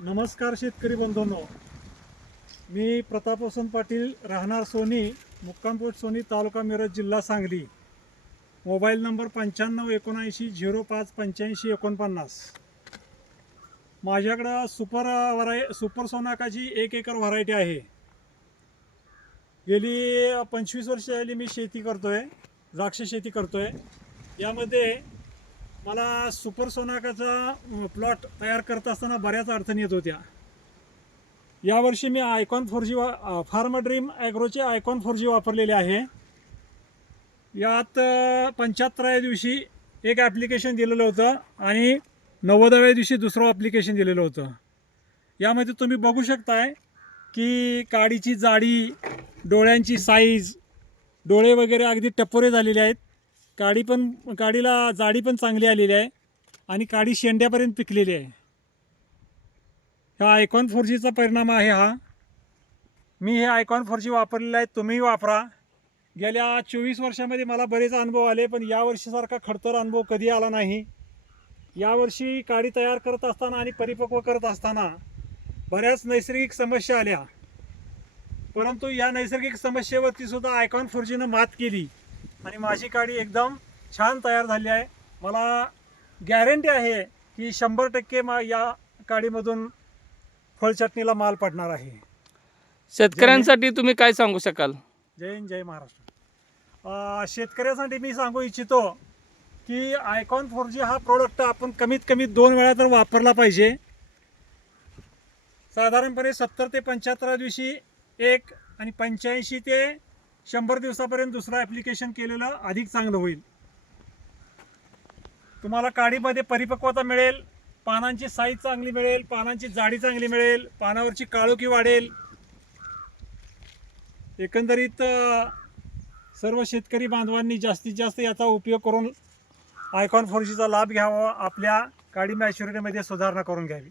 नमस्कार शेतकरी बंधूंनो. मी प्रताप वसंत पाटील राहणार सोनी मुक्कामपोट सोनी तालुका मिरज जिल्हा सांगली. मोबाईल नंबर पंच्याण्णव एकोणऐंशी झिरो पाच पंच्याऐंशी एकोणपन्नास. माझ्याकडं सुपर व्हराय सुपर सोनाकाची एक एकर व्हरायटी आहे. गेली पंचवीस वर्ष झाली मी शेती करतो आहे द्राक्ष शेती करतो आहे यामध्ये मला सुपर सोनाकाचा प्लॉट तयार करत असताना बऱ्याच अडचणी येत होत्या. यावर्षी मी आयकॉन फोर जी वा फार्म ड्रीम ॲग्रोचे आयकॉन फोर जी वापरलेले आहे. यात पंच्याहत्तराव्या दिवशी एक ॲप्लिकेशन दिलेलं होतं आणि नव्वदाव्या दिवशी दुसरं ॲप्लिकेशन दिलेलं होतं. यामध्ये तुम्ही बघू शकताय की काडीची जाडी डोळ्यांची साईज डोळे वगैरे अगदी टपोरे झालेले आहेत. काडी पण काडीला जाडी पण चांगली आलेली आहे आणि काडी शेंड्यापर्यंत पिकलेली आहे. हा आयकॉन फोर जीचा परिणाम आहे हा. मी हे आयकॉन फोर जी वापरलेलं आहे तुम्हीही वापरा. गेल्या चोवीस वर्षामध्ये मला बरेच अनुभव आले पण यावर्षीसारखा खडतर अनुभव कधी आला नाही. यावर्षी काडी तयार करत असताना आणि परिपक्व करत असताना बऱ्याच नैसर्गिक समस्या आल्या. परंतु या नैसर्गिक समस्येवरती सुद्धा आयकॉन फोरजीनं मात केली. आणि माझी काडी एकदम छान तयार झाली आहे. मला गॅरंटी आहे की शंभर टक्के मा या काडीमधून फळचटणीला माल पडणार आहे. शेतकऱ्यांसाठी तुम्ही काय सांगू शकाल? जय हिंद जय महाराष्ट्र. शेतकऱ्यासाठी मी सांगू इच्छितो की आयकॉन फोर जी हा प्रोडक्ट आपण कमीत कमी दोन वेळा तर वापरला पाहिजे. साधारणपणे सत्तर ते पंच्याहत्तरा दिवशी एक आणि पंच्याऐंशी ते शंभर दिवसापर्यंत दुसरं ॲप्लिकेशन केलेलं अधिक चांगलं होईल. तुम्हाला काडीमध्ये परिपक्वता मिळेल पानांची साईज चांगली मिळेल पानांची जाडी चांगली मिळेल पानावरची काळोखी वाढेल. एकंदरीत सर्व शेतकरी बांधवांनी जास्तीत जास्त याचा उपयोग करून आयकॉन फोर जीचा लाभ घ्यावा आपल्या काडी मॅच्युरिटीमध्ये सुधारणा करून घ्यावी.